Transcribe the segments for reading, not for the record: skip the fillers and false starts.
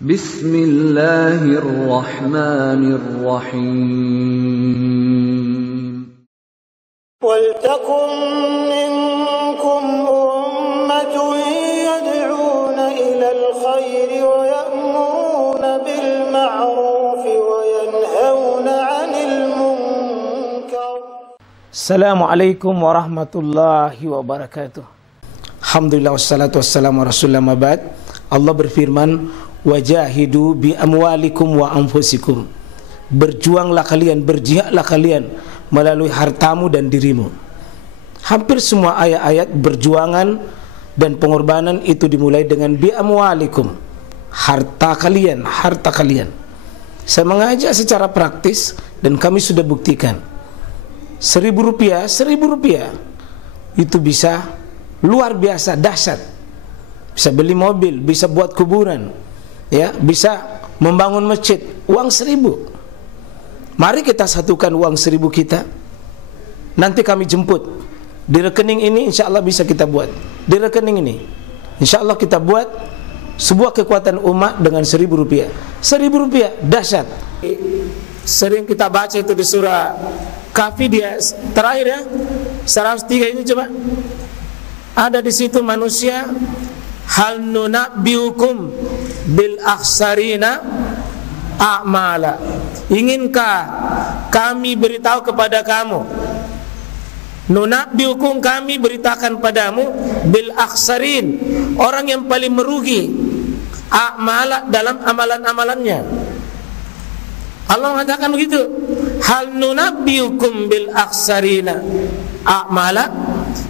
Bismillahirrahmanirrahim. Waltakum minkum ummatun yad'una ilal khairi wa ya'muruna bil ma'ruf wa yanhauna 'anil munkar. Assalamualaikum warahmatullahi wabarakatuh. Alhamdulillah wassalatu wassalamu ala rasulillah mabad. Allah berfirman, wajahidu bi amwalikum wa anfusikum. Berjuanglah kalian, berjihadlah kalian melalui hartamu dan dirimu. Hampir semua ayat-ayat berjuangan dan pengorbanan itu dimulai dengan bi amwalikum, harta kalian, harta kalian. Saya mengajak secara praktis dan kami sudah buktikan. Rp1.000 itu bisa luar biasa dahsyat. Bisa beli mobil, bisa buat kuburan, ya, bisa membangun masjid. Uang 1.000. Mari kita satukan uang 1.000 kita. Nanti kami jemput di rekening ini, insya Allah bisa kita buat. Di rekening ini, insya Allah kita buat sebuah kekuatan umat dengan Rp1.000. Rp1.000 dahsyat. Sering kita baca itu di surah Kahfi, dia terakhir ya, 103 ini coba. Ada di situ manusia, hal nunabbiukum bil akhsarina a'mala. Inginkah kami beritahu kepada kamu, nunabbiukum, kami beritakan padamu, bil akhsarin, orang yang paling merugi, a'mala, dalam amalan-amalannya. Allah mengatakan begitu, hal nunabbiukum bil akhsarina a'mala.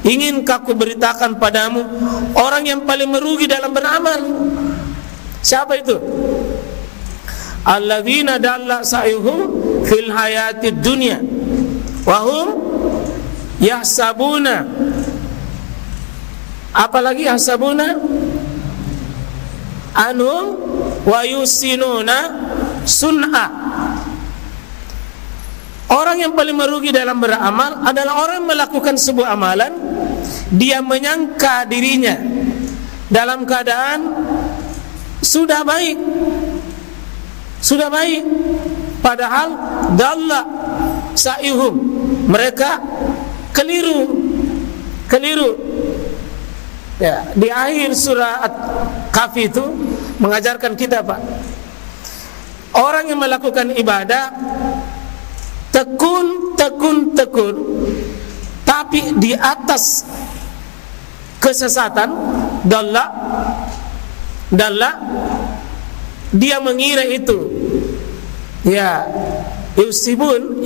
Inginkah aku beritakan padamu orang yang paling merugi dalam beramal? Siapa itu? Alladzina dalla sa'yuhum fil hayatid dunya wa hum yahsabuna, apalagi yahsabuna anhum wa yusinuna sun'a. Orang yang paling merugi dalam beramal adalah orang yang melakukan sebuah amalan, dia menyangka dirinya dalam keadaan sudah baik, padahal dalla sa'yuhum, mereka keliru. Ya, di akhir surah Kahfi itu mengajarkan kita, Pak, orang yang melakukan ibadah tekun, tapi di atas kesesatan, dalla, dia mengira itu, ya,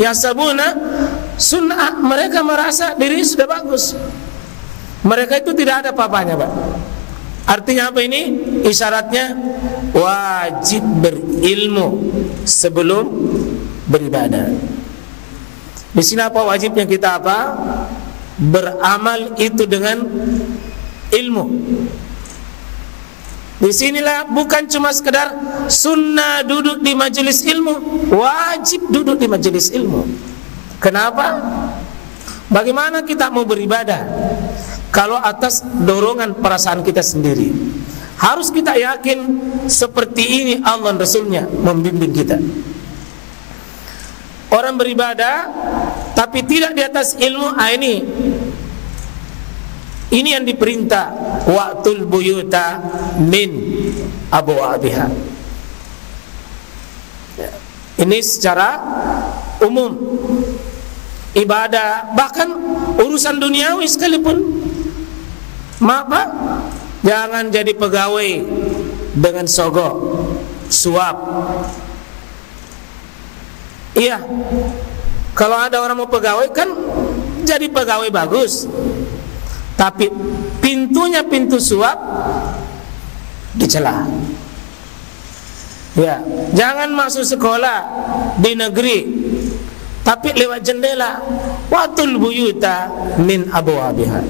yasabuna sunnah, mereka merasa diri sudah bagus. Mereka itu tidak ada apa-apanya, Pak. Artinya apa ini? Isyaratnya wajib berilmu sebelum beribadah. Di sini apa wajibnya kita, apa? Beramal itu dengan ilmu. Di sinilah bukan cuma sekedar sunnah duduk di majelis ilmu, wajib duduk di majelis ilmu. Kenapa? Bagaimana kita mau beribadah kalau atas dorongan perasaan kita sendiri? Harus kita yakin seperti ini Allah dan Rasulnya membimbing kita. Orang beribadah tapi tidak di atas ilmu, ini yang diperintah, wa'tul buyuta min abwabiha. Ini secara umum ibadah, bahkan urusan duniawi sekalipun. Maaf, Pak, jangan jadi pegawai dengan sogok, suap. Iya, kalau ada orang mau pegawai kan jadi pegawai bagus, tapi pintunya pintu suap dicela. Ya, jangan masuk sekolah di negeri tapi lewat jendela. Watul buyuta min abwabiha.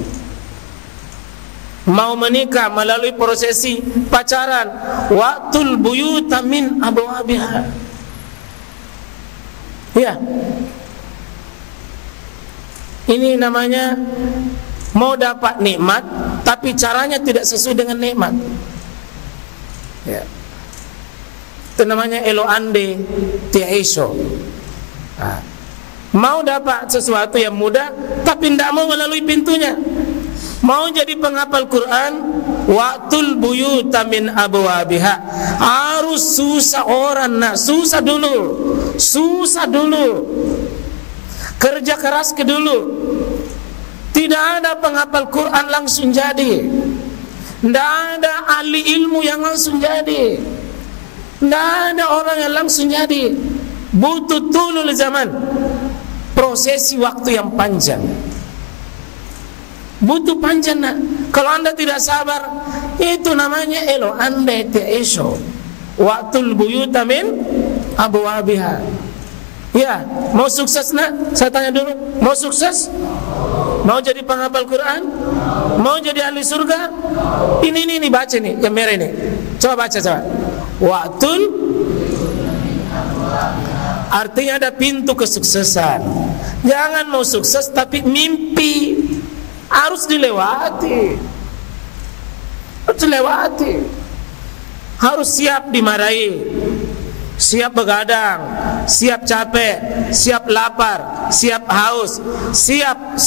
Mau menikah melalui prosesi pacaran, watul buyuta min abwabiha. Ya, ini namanya mau dapat nikmat tapi caranya tidak sesuai dengan nikmat. Ya. Itu namanya elo ande tia iso. Mau dapat sesuatu yang mudah tapi tidak mau melalui pintunya. Mau jadi penghafal Quran, waqtul buyuta min abwabiha. Harus susah orang, nak susah dulu. Susah dulu. Kerja keras ke dulu. Tidak ada penghafal Quran langsung jadi. Tidak ada ahli ilmu yang langsung jadi. Tidak ada orang yang langsung jadi. Butuh tulul zaman. Prosesi waktu yang panjang. Butuh panjang, nak. Kalau anda tidak sabar, itu namanya elo anda te'esho waqtul buyuta min abwabiha. Ya, mau sukses, nak? Saya tanya dulu, mau sukses? Mau jadi penghafal Quran? Mau jadi ahli surga? Ini baca nih, yang merah ini. Coba baca, coba. Waqtul, artinya ada pintu kesuksesan. Jangan mau sukses tapi mimpi. Harus dilewati. Harus dilewati. Harus siap dimarahi, siap begadang, siap capek, siap lapar, siap haus, siap.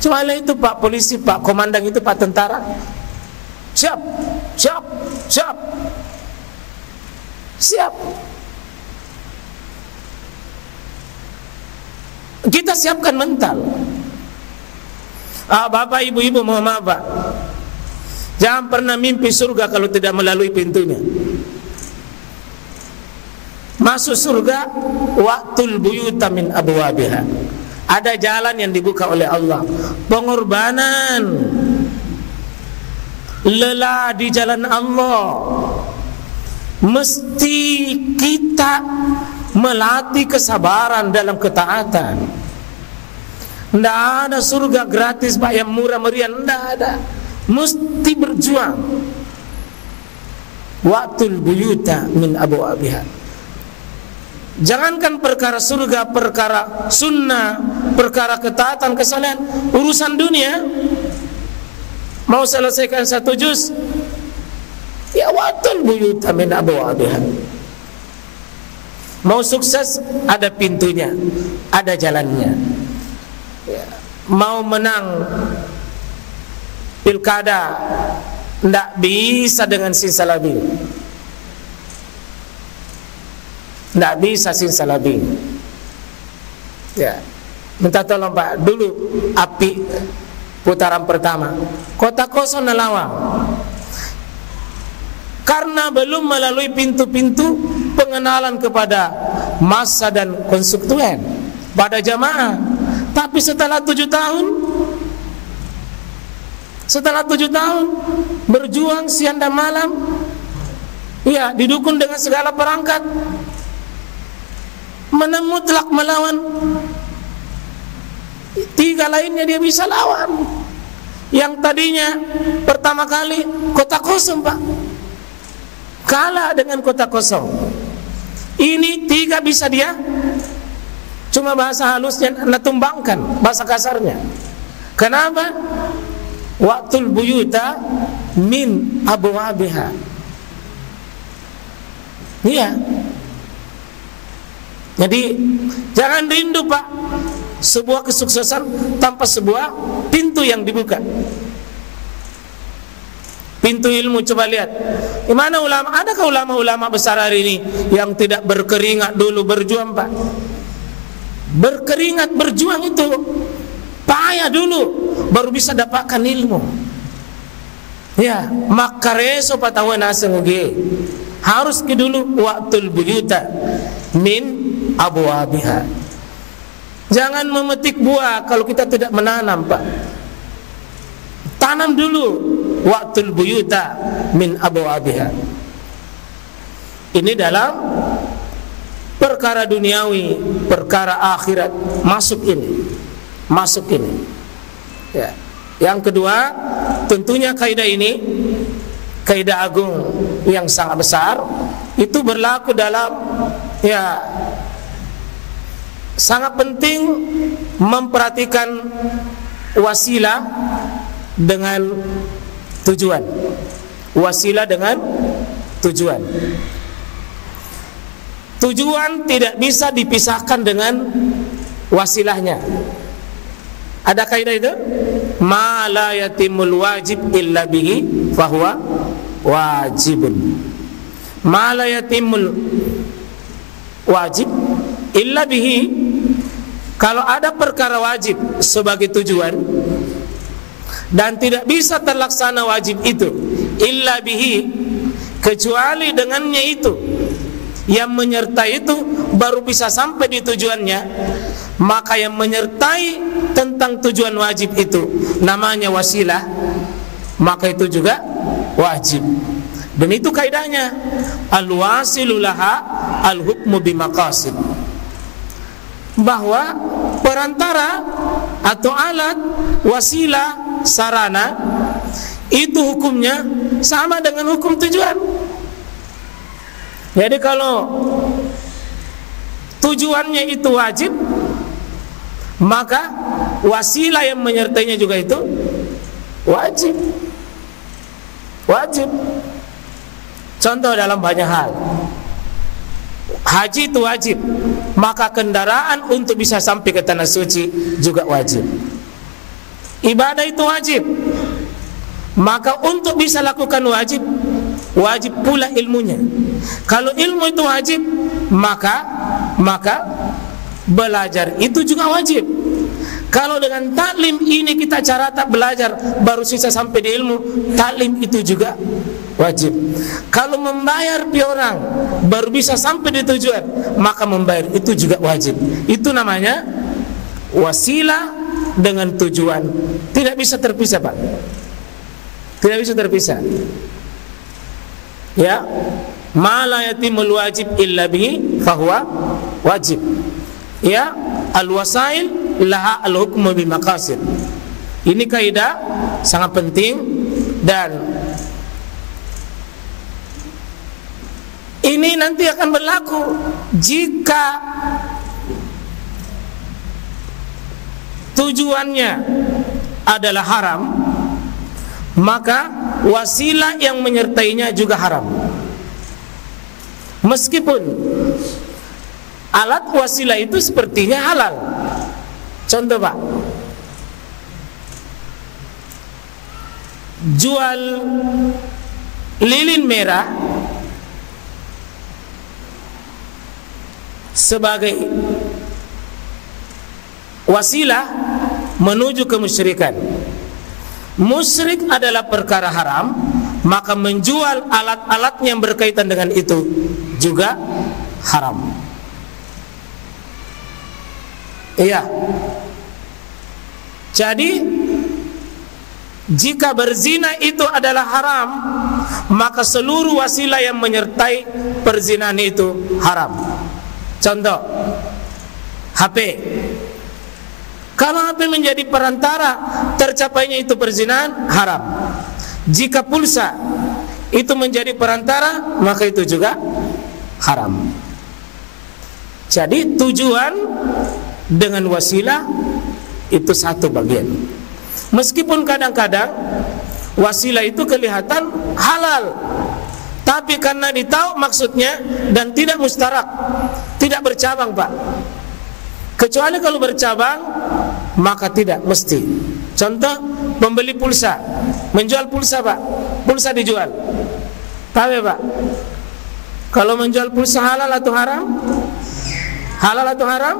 Cuma itu Pak polisi, Pak komandan itu, Pak tentara. Siap. Kita siapkan mental. Bapak ibu-ibu mohon maaf, Pak. Jangan pernah mimpi surga kalau tidak melalui pintunya. Masuk surga waqtul buyuta min abwabiha. Ada jalan yang dibuka oleh Allah. Pengorbanan, lelah di jalan Allah. Mesti kita melatih kesabaran dalam ketaatan. Tidak ada surga gratis, Pak, yang murah meriah. Tidak ada. Mesti berjuang. Waqtul buyuta min abwabiha. Jangankan perkara surga, perkara sunnah, perkara ketaatan, kesalahan, urusan dunia. Mau selesaikan satu juz, ya waqtul buyuta min abwabiha. Mau sukses, ada pintunya, ada jalannya. Ya. Mau menang pilkada, tidak bisa dengan sinsalabi. Tidak bisa sinsalabi. Ya. Minta tolong, Pak, dulu api putaran pertama, kota kosong Nelawang. Karena belum melalui pintu-pintu pengenalan kepada massa dan konstituen pada jamaah. Tapi setelah 7 tahun, berjuang siang dan malam, ya, didukung dengan segala perangkat, menang mutlak melawan 3 lainnya dia bisa lawan. Yang tadinya pertama kali kota kosong, Pak, kalah dengan kota kosong. Ini 3 bisa dia, cuma bahasa halusnya tumbangkan, bahasa kasarnya. Kenapa? Waqtul buyuta min abwabiha. Iya. Jadi jangan rindu, Pak, sebuah kesuksesan tanpa sebuah pintu yang dibuka. Pintu ilmu, coba lihat. Di mana ulama? Adakah ulama-ulama besar hari ini yang tidak berkeringat dulu berjuang, Pak? Berkeringat berjuang itu payah dulu, baru bisa dapatkan ilmu. Ya, makareso patawan asenguge. Harus ke dulu waqtul buyuta min abwabiha. Jangan memetik buah kalau kita tidak menanam, Pak. Tanam dulu waqtul buyuta min abwabiha. Ini dalam perkara duniawi, perkara akhirat, masuk ini. Ya. Yang kedua, tentunya kaidah ini, kaidah agung yang sangat besar, itu berlaku dalam, ya, sangat penting memperhatikan wasilah dengan tujuan. wasilah dengan tujuan. Tujuan tidak bisa dipisahkan dengan wasilahnya. Ada kaidah itu? Ma la yatimul wajib illa bihi fahuwa wajibun. Ma la yatimul wajib illa bihi, kalau ada perkara wajib sebagai tujuan dan tidak bisa terlaksana wajib itu illa bihi, kecuali dengannya itu, yang menyertai itu baru bisa sampai di tujuannya, maka yang menyertai tentang tujuan wajib itu namanya wasilah, maka itu juga wajib. Dan itu kaidahnya, al-wasilu laha al-hukmu bimaqasid, bahwa perantara atau alat, wasilah, sarana itu hukumnya sama dengan hukum tujuan. Jadi kalau tujuannya itu wajib, maka wasilah yang menyertainya juga itu wajib. Wajib. Contoh dalam banyak hal, haji itu wajib, maka kendaraan untuk bisa sampai ke tanah suci juga wajib. Ibadah itu wajib, maka untuk bisa lakukan wajib, wajib pula ilmunya. Kalau ilmu itu wajib, maka belajar itu juga wajib. Kalau dengan taklim ini kita cara tak belajar baru sisa sampai di ilmu, taklim itu juga wajib. Kalau membayar piorang baru bisa sampai di tujuan, maka membayar itu juga wajib. Itu namanya wasilah dengan tujuan. Tidak bisa terpisah, Pak. Tidak bisa terpisah. Ya, ma la yatimul wajib illa bihi fahuwa wajib. Ya, al-wasail laha al-hukmu bimaqasid. Ini kaidah sangat penting, dan ini nanti akan berlaku jika tujuannya adalah haram, maka wasilah yang menyertainya juga haram. Meskipun alat wasilah itu sepertinya halal. Contoh, Pak, jual lilin merah sebagai wasilah menuju kemusyrikan. Musyrik adalah perkara haram, maka menjual alat-alat yang berkaitan dengan itu juga haram. Iya. Jadi jika berzina itu adalah haram, maka seluruh wasilah yang menyertai perzinahan itu haram. Contoh, HP. Kalau HP menjadi perantara tercapainya itu perzinahan, haram. Jika pulsa itu menjadi perantara, maka itu juga haram. Jadi tujuan dengan wasilah itu satu bagian. Meskipun kadang-kadang wasilah itu kelihatan halal, tapi karena ditahu maksudnya dan tidak mustarak, tidak bercabang, Pak. Kecuali kalau bercabang, maka tidak mesti. Contoh, membeli pulsa, menjual pulsa, Pak. Pulsa dijual. Tahu ya, Pak? Kalau menjual pulsa halal atau haram? Halal atau haram?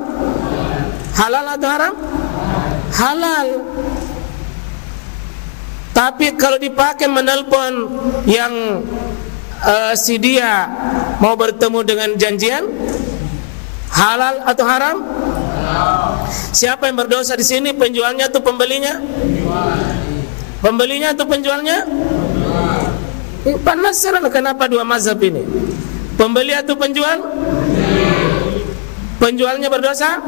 Halal atau haram? Halal. Tapi kalau dipakai menelpon yang si dia mau bertemu dengan janjian, halal atau haram? Siapa yang berdosa di sini? Penjualnya atau pembelinya? Pembelinya atau penjualnya? Penasaran kenapa dua mazhab ini? Pembeli atau penjual? Penjualnya berdosa?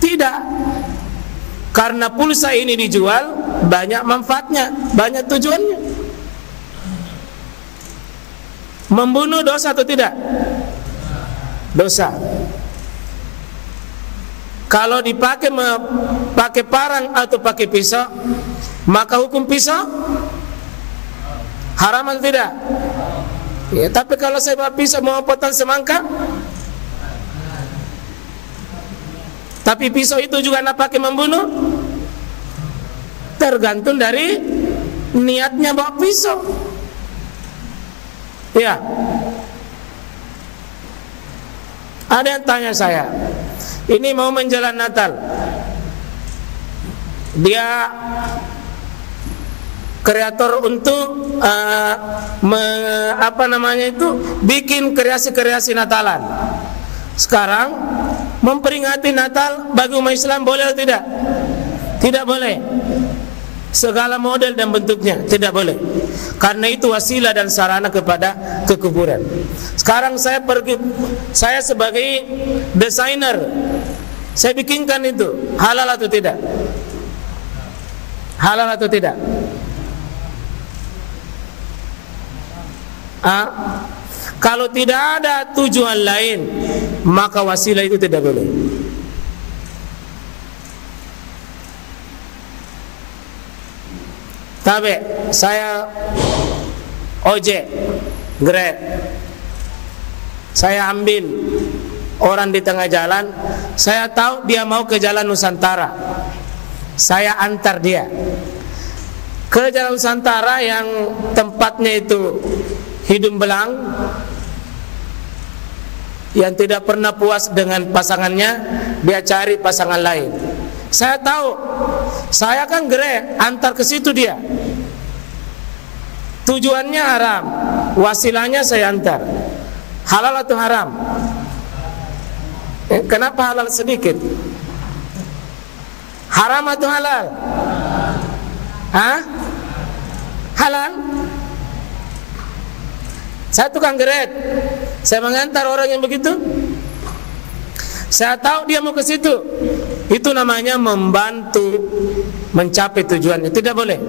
Tidak. Karena pulsa ini dijual, banyak manfaatnya, banyak tujuannya. Membunuh dosa atau tidak? Dosa. Kalau dipakai pakai parang atau pakai pisau, maka hukum pisau Haram atau tidak? Ya, tapi kalau saya bawa pisau mau potong semangka, tapi pisau itu juga nak pakai membunuh, tergantung dari niatnya bawa pisau. Ya. Ada yang tanya saya, ini mau menjelang Natal, dia kreator untuk bikin kreasi-kreasi Natalan. Sekarang memperingati Natal bagi umat Islam boleh atau tidak? Tidak boleh. Segala model dan bentuknya tidak boleh. Karena itu wasilah dan sarana kepada kekufuran. Sekarang saya sebagai desainer, saya bikinkan itu, halal atau tidak? Halal atau tidak? Kalau tidak ada tujuan lain, maka wasilah itu tidak boleh. Tapi saya ojek, Grab, saya ambil orang di tengah jalan, saya tahu dia mau ke Jalan Nusantara, saya antar dia ke Jalan Nusantara yang tempatnya itu hidung belang, yang tidak pernah puas dengan pasangannya, dia cari pasangan lain. Saya tahu, saya kan Grab, antar ke situ dia. Tujuannya haram, wasilahnya saya antar. Halal atau haram? Kenapa halal sedikit? Haram atau halal? Halal. Saya tukang Grab, saya mengantar orang yang begitu. Saya tahu dia mau ke situ. Itu namanya membantu mencapai tujuannya. Tidak boleh.